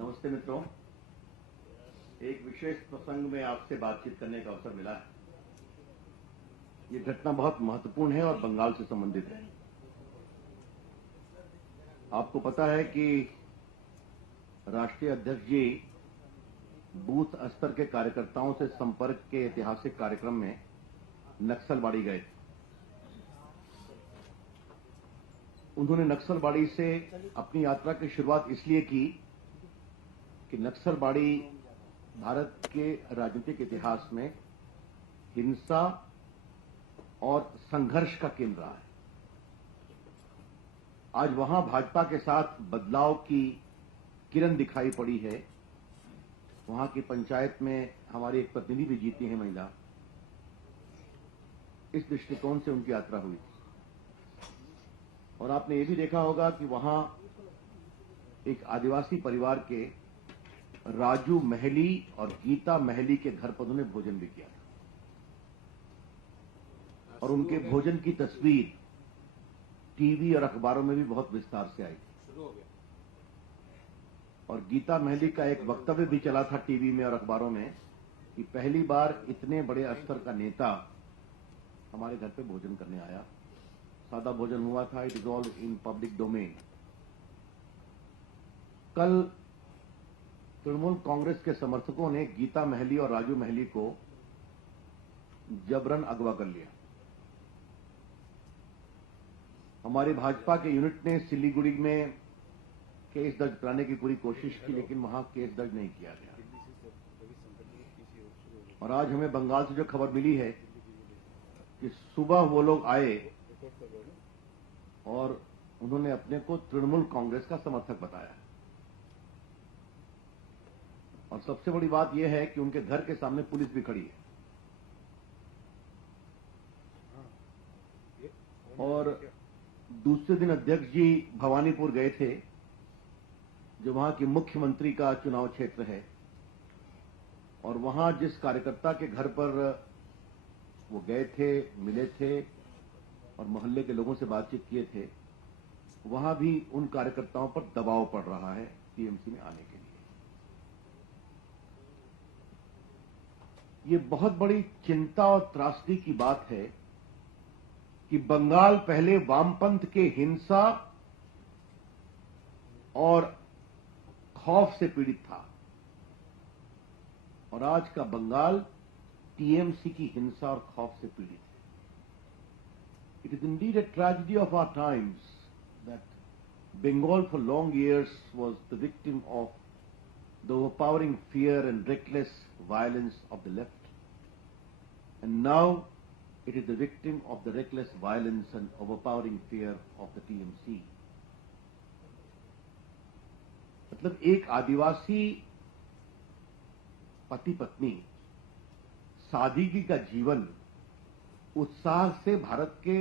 नमस्ते मित्रों, एक विशेष प्रसंग में आपसे बातचीत करने का अवसर मिला है। ये घटना बहुत महत्वपूर्ण है और बंगाल से संबंधित है। आपको पता है कि राष्ट्रीय अध्यक्ष जी बूथ स्तर के कार्यकर्ताओं से संपर्क के ऐतिहासिक कार्यक्रम में नक्सलबाड़ी गए थे। उन्होंने नक्सलबाड़ी से अपनी यात्रा की शुरुआत इसलिए की कि नक्सलबाड़ी भारत के राजनीतिक इतिहास में हिंसा और संघर्ष का केंद्र रहा है। आज वहां भाजपा के साथ बदलाव की किरण दिखाई पड़ी है। वहां की पंचायत में हमारी एक प्रतिनिधि भी जीती है महिला। इस दृष्टिकोण से उनकी यात्रा हुई और आपने ये भी देखा होगा कि वहां एक आदिवासी परिवार के राजू महली और गीता महली के घर पर उन्होंने भोजन भी किया और उनके भोजन की तस्वीर टीवी और अखबारों में भी बहुत विस्तार से आई थी। और गीता महली का एक वक्तव्य भी चला था टीवी में और अखबारों में कि पहली बार इतने बड़े स्तर का नेता हमारे घर पे भोजन करने आया। सादा भोजन हुआ था। It is all in public domain. कल तृणमूल कांग्रेस के समर्थकों ने गीता महली और राजू महली को जबरन अगवा कर लिया। हमारी भाजपा के यूनिट ने सिलीगुड़ी में केस दर्ज कराने की पूरी कोशिश की, लेकिन वहां केस दर्ज नहीं किया गया। और आज हमें बंगाल से जो खबर मिली है कि सुबह वो लोग आए और उन्होंने अपने को तृणमूल कांग्रेस का समर्थक बताया। और सबसे बड़ी बात यह है कि उनके घर के सामने पुलिस भी खड़ी है। और दूसरे दिन अध्यक्ष जी भवानीपुर गए थे, जो वहां की मुख्यमंत्री का चुनाव क्षेत्र है। और वहां जिस कार्यकर्ता के घर पर वो गए थे, मिले थे और मोहल्ले के लोगों से बातचीत किए थे, वहां भी उन कार्यकर्ताओं पर दबाव पड़ रहा है टीएमसी में आने के लिए। ये बहुत बड़ी चिंता और त्रासदी की बात है कि बंगाल पहले वामपंथ के हिंसा और खौफ से पीड़ित था और आज का बंगाल टीएमसी की हिंसा और खौफ से पीड़ित है। It is Indeed a tragedy of our times that Bengal for long years was the victim of the overpowering fear and reckless violence of the left, and now it is the victim of the reckless violence and overpowering fear of the TMC. मतलब एक आदिवासी पति पत्नी सादगी का जीवन उत्साह से भारत के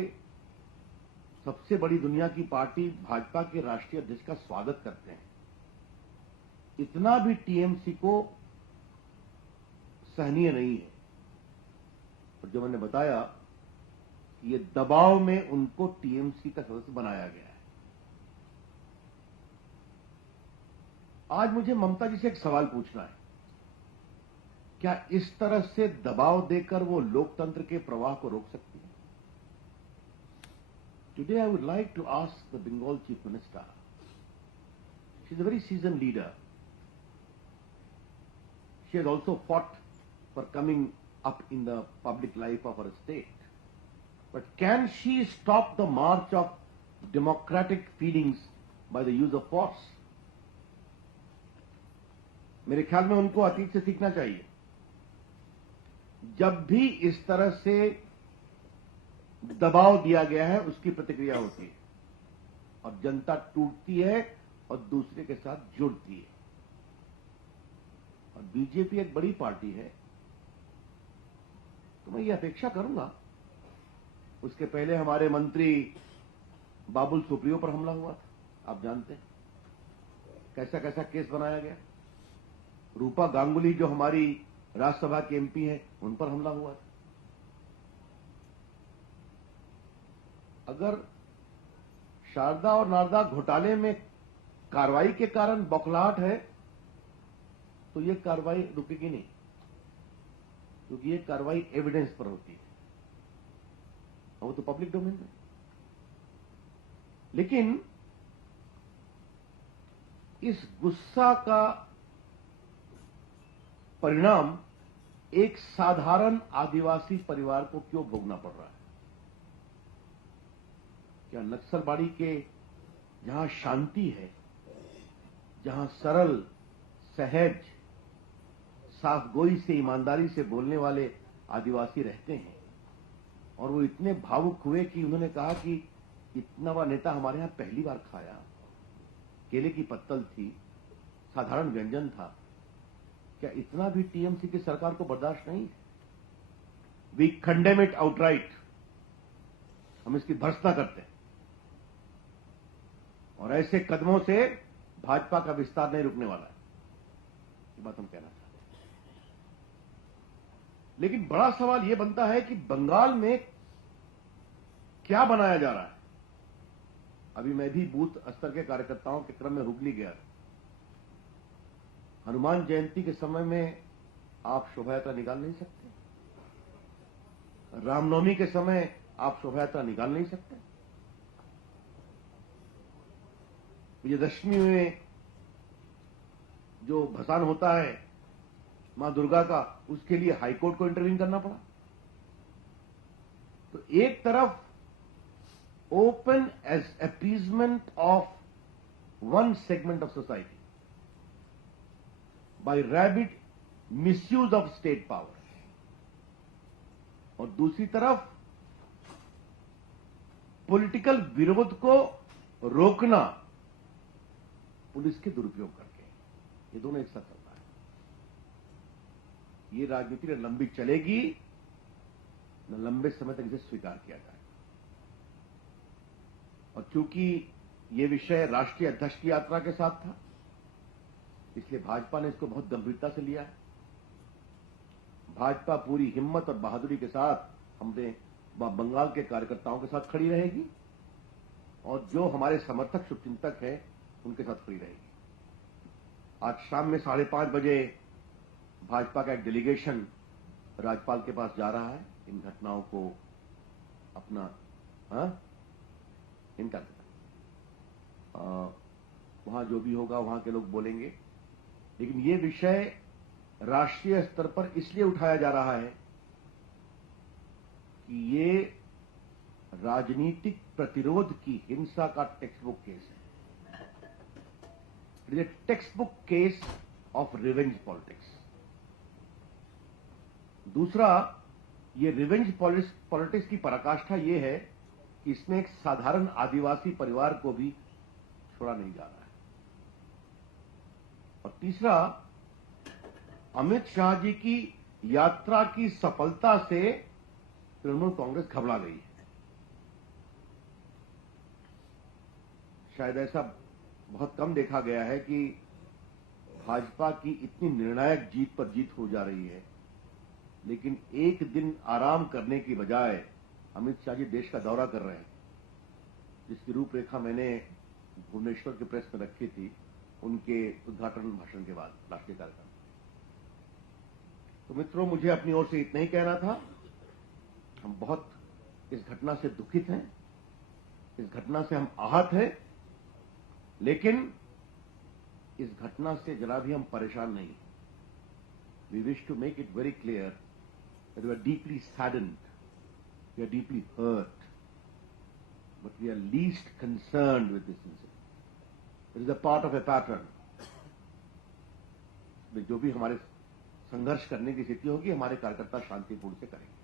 सबसे बड़ी दुनिया की पार्टी भाजपा के राष्ट्रीय अध्यक्ष का स्वागत करते हैं। इतना भी टीएमसी को सहनीय नहीं है। और जो मैंने बताया, ये दबाव में उनको टीएमसी का सदस्य बनाया गया है। आज मुझे ममता जी से एक सवाल पूछना है, क्या इस तरह से दबाव देकर वो लोकतंत्र के प्रवाह को रोक सकती है? Today I would like to ask the Bengal chief minister. She is a very season leader. She has also fought for coming up in the public life of her state. But can she stop the march of democratic feelings by the use of force? मेरे ख्याल में उनको अतीत से सीखना चाहिए। जब भी इस तरह से दबाव दिया गया है, उसकी प्रतिक्रिया होती है और जनता टूटती है और दूसरे के साथ जुड़ती है। और बीजेपी एक बड़ी पार्टी है, तो मैं ये अपेक्षा करूंगा। उसके पहले हमारे मंत्री बाबुल सुप्रियो पर हमला हुआ था, आप जानते हैं कैसा कैसा केस बनाया गया। रूपा गांगुली जो हमारी राज्यसभा की एमपी है, उन पर हमला हुआ था। अगर शारदा और नारदा घोटाले में कार्रवाई के कारण बौखलाहट है, तो ये कार्रवाई रुकेगी नहीं, क्योंकि ये कार्रवाई एविडेंस पर होती है, वो तो पब्लिक डोमेन में। लेकिन इस गुस्सा का परिणाम एक साधारण आदिवासी परिवार को क्यों भोगना पड़ रहा है? क्या नक्सलबाड़ी के जहां शांति है, जहां सरल, सहज, साफगोई से, ईमानदारी से बोलने वाले आदिवासी रहते हैं, और वो इतने भावुक हुए कि उन्होंने कहा कि इतना बड़ा नेता हमारे यहां पहली बार खाया, केले की पत्तल थी, साधारण व्यंजन था, क्या इतना भी टीएमसी की सरकार को बर्दाश्त नहीं है? वी कंडेम इट आउटराइट, हम इसकी भर्त्सना करते हैं, और ऐसे कदमों से भाजपा का विस्तार नहीं रुकने वाला है, ये बात हम कहना चाहते हैं। लेकिन बड़ा सवाल यह बनता है कि बंगाल में क्या बनाया जा रहा है? अभी मैं भी बूथ स्तर के कार्यकर्ताओं के क्रम में हुगली गया। हनुमान जयंती के समय में आप शोभा यात्रा निकाल नहीं सकते, रामनवमी के समय आप शोभा यात्रा निकाल नहीं सकते, विजयदशमी में जो भसान होता है मां दुर्गा का, उसके लिए हाईकोर्ट को इंटरवीन करना पड़ा। तो एक तरफ open as appeasement of one segment of society by rabid misuse of state power, और दूसरी तरफ पॉलिटिकल विरोध को रोकना पुलिस के दुरुपयोग करके, ये दोनों एक साथ चल रहा है। ये राजनीति न लंबी चलेगी, न लंबे समय तक इसे स्वीकार किया जाएगा। और क्योंकि ये विषय राष्ट्रीय अध्यक्ष की यात्रा के साथ था, इसलिए भाजपा ने इसको बहुत गंभीरता से लिया है। भाजपा पूरी हिम्मत और बहादुरी के साथ हमने बंगाल के कार्यकर्ताओं के साथ खड़ी रहेगी, और जो हमारे समर्थक, शुभचिंतक हैं, उनके साथ खड़ी रहेगी। आज शाम में 5:30 बजे भाजपा का एक डेलीगेशन राज्यपाल के पास जा रहा है, इन घटनाओं को अपना इनका वहां जो भी होगा वहां के लोग बोलेंगे। लेकिन ये विषय राष्ट्रीय स्तर पर इसलिए उठाया जा रहा है कि ये राजनीतिक प्रतिरोध की हिंसा का टेक्स्ट बुक केस है। It is a text book case of revenge politics. दूसरा, ये रिवेंज पॉलिटिक्स की पराकाष्ठा ये है कि इसमें एक साधारण आदिवासी परिवार को भी छोड़ा नहीं जा रहा है। और तीसरा, अमित शाह जी की यात्रा की सफलता से तृणमूल कांग्रेस घबरा गई है। शायद ऐसा बहुत कम देखा गया है कि भाजपा की इतनी निर्णायक जीत पर जीत हो जा रही है, लेकिन एक दिन आराम करने की बजाय अमित शाह जी देश का दौरा कर रहे हैं, जिसकी रूपरेखा मैंने भुवनेश्वर के प्रेस में रखी थी उनके उद्घाटन भाषण के बाद राष्ट्रीय कार्यक्रम। तो मित्रों, मुझे अपनी ओर से इतना ही कहना था। हम बहुत इस घटना से दुखित हैं, इस घटना से हम आहत हैं, लेकिन इस घटना से जरा भी हम परेशान नहीं। We wish to make it very clear that we are deeply saddened, we are deeply hurt, but we are least concerned with this incident. It is a part of a pattern. जो भी हमारे संघर्ष करने की स्थिति होगी, हमारे कार्यकर्ता शांतिपूर्ण से करेंगे।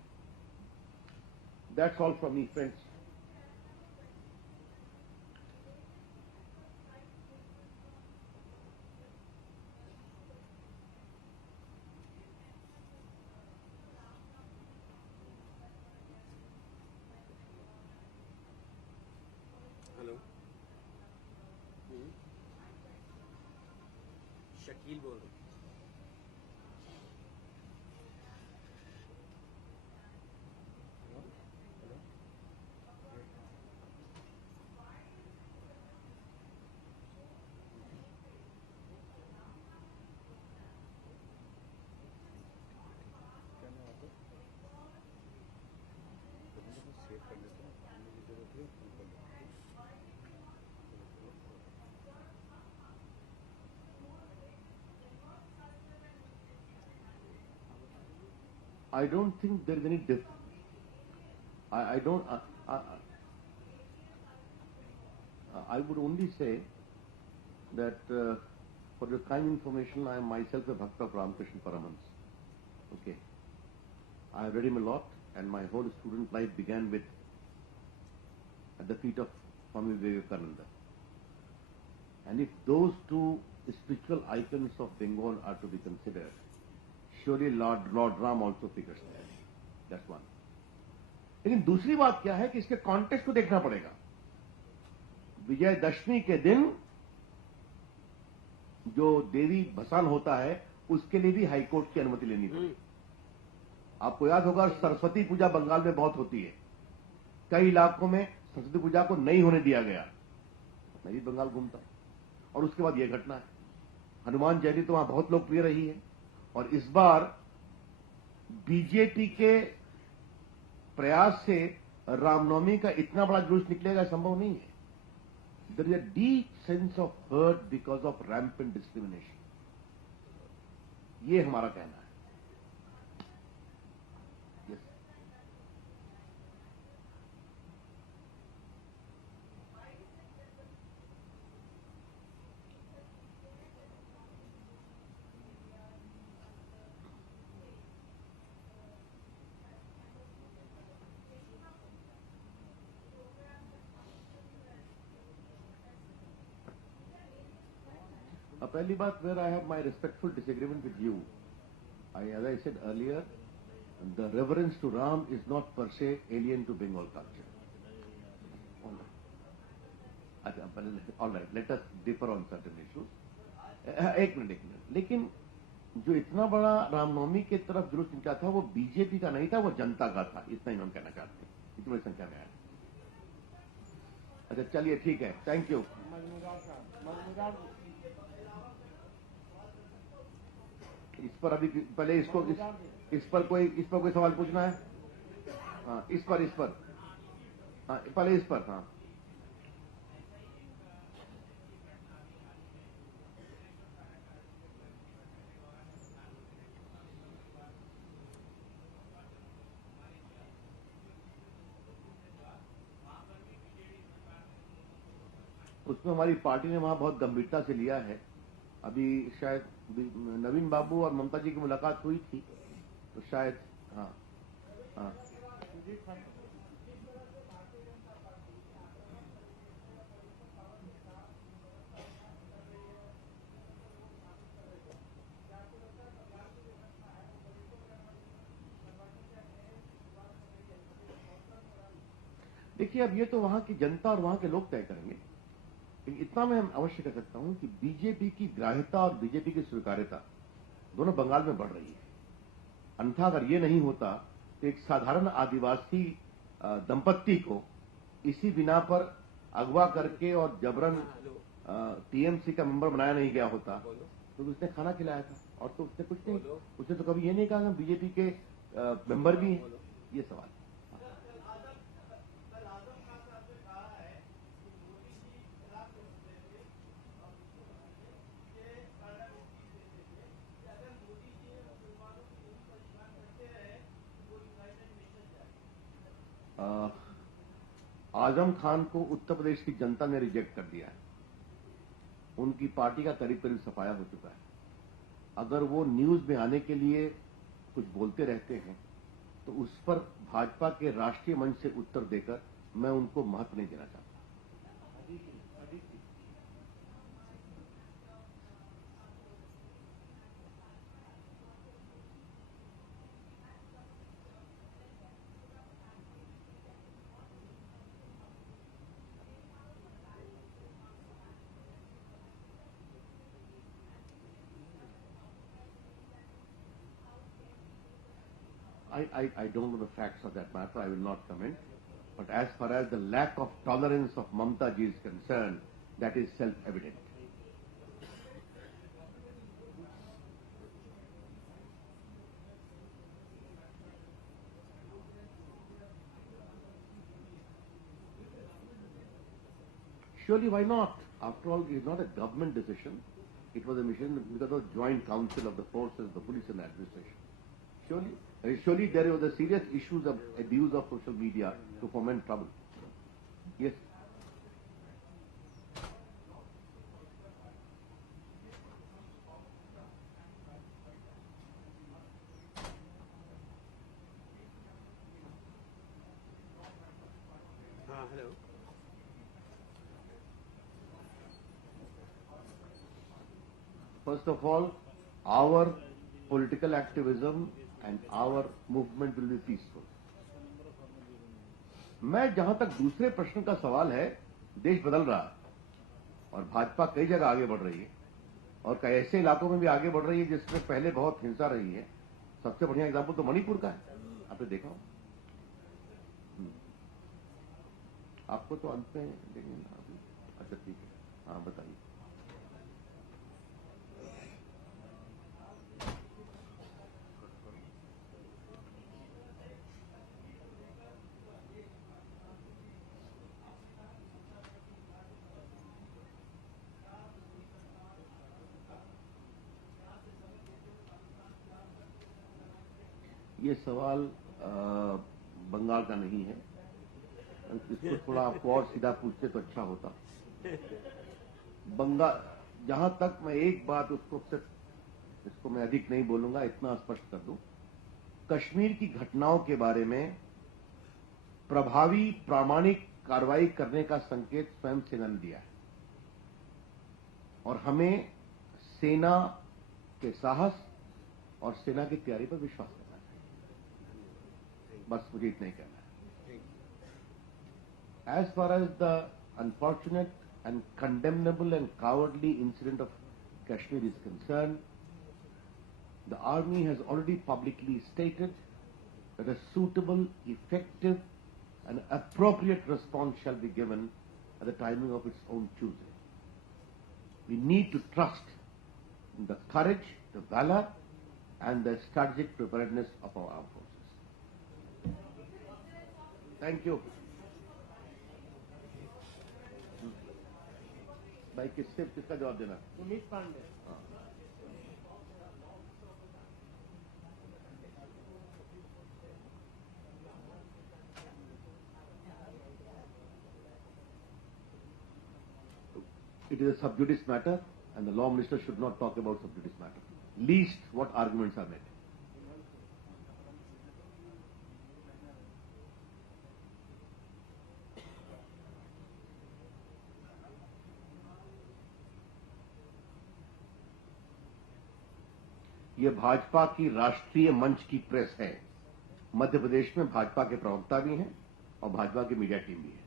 That's all from me, friends. Shakeel बोल रहे। I don't think there is any I don't. I would only say that for your kind information, I am myself a Bhakta of Ramakrishna Paramahansa. Okay. I have read him a lot, and my whole student life began with at the feet of Swami Vivekananda. And if those two spiritual icons of Bengal are to be considered, surely Lord Ram also figures there. That's one. लेकिन दूसरी बात क्या है कि इसके context को देखना पड़ेगा. विजयदशमी के दिन जो देवी भसान होता है उसके लिए भी हाईकोर्ट की अनुमति लेनी पड़ी. आपको याद होगा सरस्वती पूजा बंगाल में बहुत होती है. कई इलाकों में सरस्वती पूजा को नहीं होने दिया गया. मैं भी बंगाल घूमता हूं और उसके बाद यह घटना है. हनुमान जयंती तो वहां बहुत लोकप्रिय रही है और इस बार बीजेपी के प्रयास से रामनवमी का इतना बड़ा जुलूस निकलेगा संभव नहीं है. There is a deep sense of hurt because of rampant discrimination. ये हमारा कहना है. पहली बात, where I have my respectful disagreement with you. As I said earlier, the reverence to Ram is not per se alien to Bengal culture. All right, let us differ on certain issues. एक minute. लेकिन जो इतना बड़ा रामनवमी की तरफ जुलूस निकला था वो बीजेपी का नहीं था, वो जनता का था. इतना ही हम कहना चाहते हैं. इतनी बड़ी संख्या में आया. अच्छा चलिए ठीक है. Thank you. इस पर अभी पहले इस पर कोई सवाल पूछना है? हाँ, इस पर हाँ, पहले इस पर. हाँ, उसमें हमारी पार्टी ने वहां बहुत गंभीरता से लिया है. अभी शायद नवीन बाबू और ममता जी की मुलाकात हुई थी तो शायद. हाँ हाँ. देखिए, अब ये तो वहां की जनता और वहां के लोग तय करेंगे. इतना मैं अवश्य कह सकता हूं कि बीजेपी की ग्राह्यता और बीजेपी की स्वीकार्यता दोनों बंगाल में बढ़ रही है. अन्यथा अगर ये नहीं होता तो एक साधारण आदिवासी दंपत्ति को इसी बिना पर अगवा करके और जबरन टीएमसी का मेंबर बनाया नहीं गया होता. तो उसने खाना खिलाया था और तो उसने कुछ नहीं. उसने तो कभी ये नहीं कहा कि बीजेपी के मेंबर भी हैं. ये सवाल. आजम खान को उत्तर प्रदेश की जनता ने रिजेक्ट कर दिया है. उनकी पार्टी का करीब करीब सफाया हो चुका है. अगर वो न्यूज में आने के लिए कुछ बोलते रहते हैं तो उस पर भाजपा के राष्ट्रीय मंच से उत्तर देकर मैं उनको महत्व नहीं देना चाहता. I don't know the facts of that matter. I will not comment. But as far as the lack of tolerance of Mamta ji is concerned, that is self-evident. Surely, why not? After all, it is not a government decision. It was a mission because of joint council of the forces, the police and the administration. Surely there was a serious issues of abuse of social media to foment trouble. Yes. Hello. First of all, our political activism and our movement will be peaceful. मैं जहां तक दूसरे प्रश्न का सवाल है, देश बदल रहा है और भाजपा कई जगह आगे बढ़ रही है और कई ऐसे इलाकों में भी आगे बढ़ रही है जिसमें पहले बहुत हिंसा रही है. सबसे बढ़िया एग्जाम्पल तो मणिपुर का है, आपने देखा हो. आपको तो अंत में देंगे ना अभी. अच्छा ठीक है, हाँ बताइए. ये सवाल बंगाल का नहीं है. इसको थोड़ा आपको और सीधा पूछते तो अच्छा होता. बंगाल, जहां तक मैं एक बात उसको सिर्फ इसको मैं अधिक नहीं बोलूंगा, इतना स्पष्ट कर दूं. कश्मीर की घटनाओं के बारे में प्रभावी प्रामाणिक कार्रवाई करने का संकेत स्वयं सेना ने दिया है और हमें सेना के साहस और सेना की तैयारी पर विश्वास करना चाहिए. बस मुझे इतना ही कहना है. As far as the unfortunate and condemnable and cowardly incident of Kashmir is concerned, the army has already publicly stated that a suitable, effective and appropriate response shall be given at the timing of its own choosing. We need to trust in the courage, the valor and the strategic preparedness of our armed forces. Thank you. भाई किसका जवाब देना? Sumit Pandey. It is a sub judice matter and the law minister should not talk about sub judice matter. Least what arguments are made. ये भाजपा की राष्ट्रीय मंच की press है. मध्य प्रदेश में भाजपा के प्रवक्ता भी हैं और भाजपा की मीडिया टीम भी है.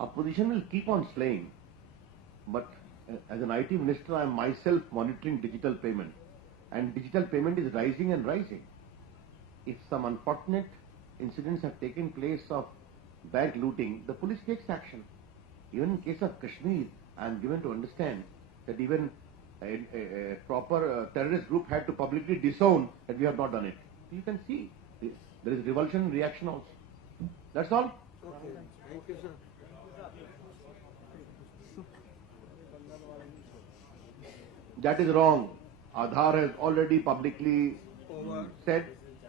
Opposition will keep on slaying, but as an IT minister, I am myself monitoring digital payment, and digital payment is rising and rising. If some unfortunate incidents have taken place of bank looting, the police takes action. Even in case of Kashmir, I am given to understand that even a proper terrorist group had to publicly disown that we have not done it. You can see there is revulsion and reaction also. That's all. Okay. Thank you, sir. That is wrong. Aadhaar has already publicly Over. said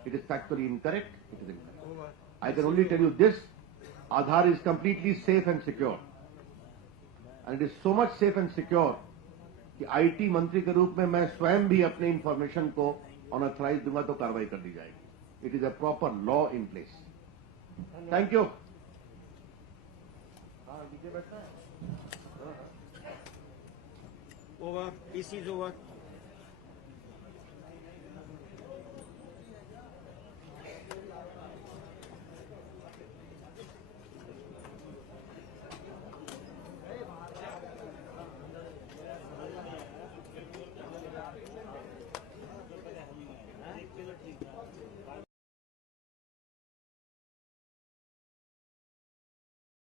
it is factually incorrect. It is incorrect. Over. I can only tell you this: Aadhaar is completely safe and secure, and it is so much safe and secure कि IT मंत्री के रूप में मैं स्वयं भी अपने information को अनऑथराइज दूंगा तो कार्रवाई कर दी जाएगी. It is a proper law in place. Thank you. Over. PC is over.